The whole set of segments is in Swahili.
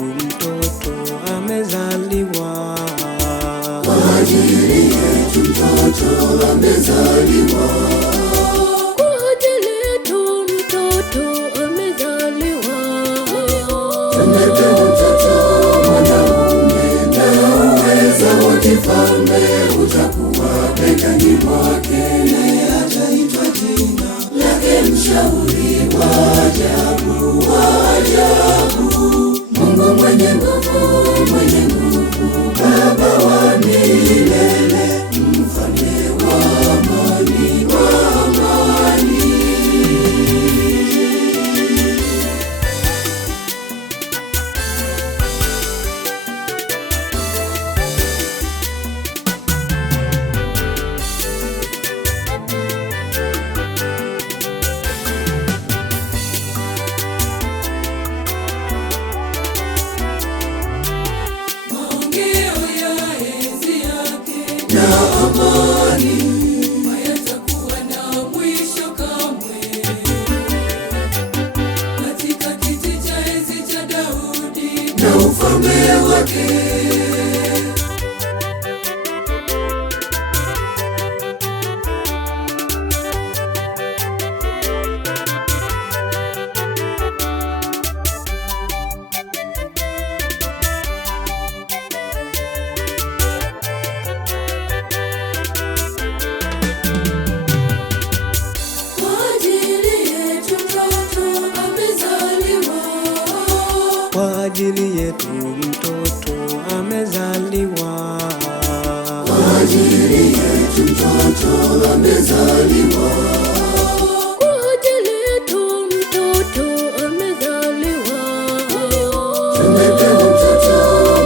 mtoto amezaliwa. Kwa ajili yetu mtoto amezaliwa. Kwa ajili yetu mtoto amezaliwa. Tumepewa mtoto mwanaume, na uweza wa kifalme utakuwa begani mwake. Naye ataitwa jina lake Mshauri wa Ajabu, wa Ajabu, Mungu mwenye nguvu, mwenye nguvu, Baba wa milele, Mfalme wa amani, wa amani. Na amani Hayatakuwa na mwisho kamwe. Katika kiti cha enzi cha Daudi na ufalme wake. Kwa ajili yetu mtoto amezaliwa. Kwa ajili yetu mtoto amezaliwa. Kwa ajili yetu mtoto amezaliwa. Tumepewa mtoto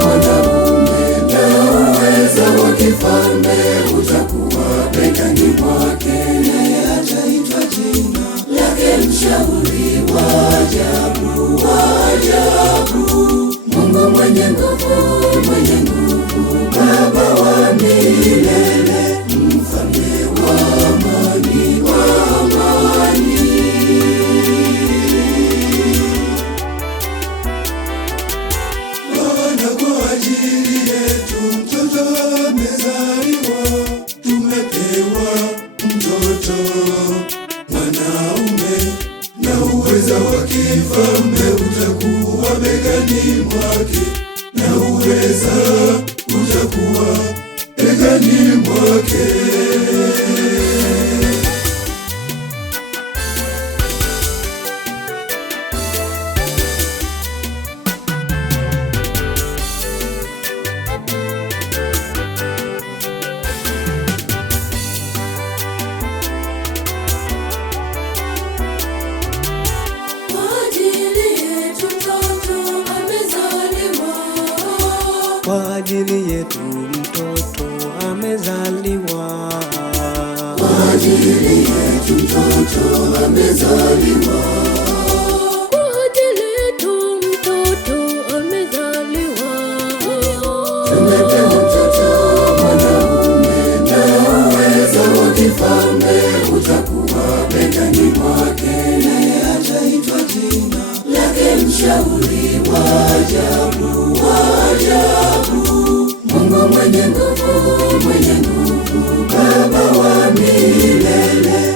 mwanaume, na uweza wa kifalme utakuwa begani mwake. Naye ataitwa jina lake Mshauri wa Ajabu, wa Ajabu, Mungu mwenye nguvu, mwenye nguvu, Baba wa milele, Mfalme wa amani, wa amani. Bwana kwa ajili yetu mtoto amezaliwa. Tumepewa mtoto mwanaume, na uweza wa kifalme utakuwa begani mwake. Na uweza utakuwa begani mwake. Kwa ajili yetu mtoto amezaliwa. Kwa ajili yetu mtoto amezaliwa. Kwa ajili yetu mtoto amezaliwa. Tumepewa mtoto mwanaume, na uweza wa kifalme utakuwa begani mwake. Naye ataitwa jina lake Mshauri wa Ajabu, wa Ajabu, Mungu mwenye nguvu, mwenye nguvu, Baba wa milele,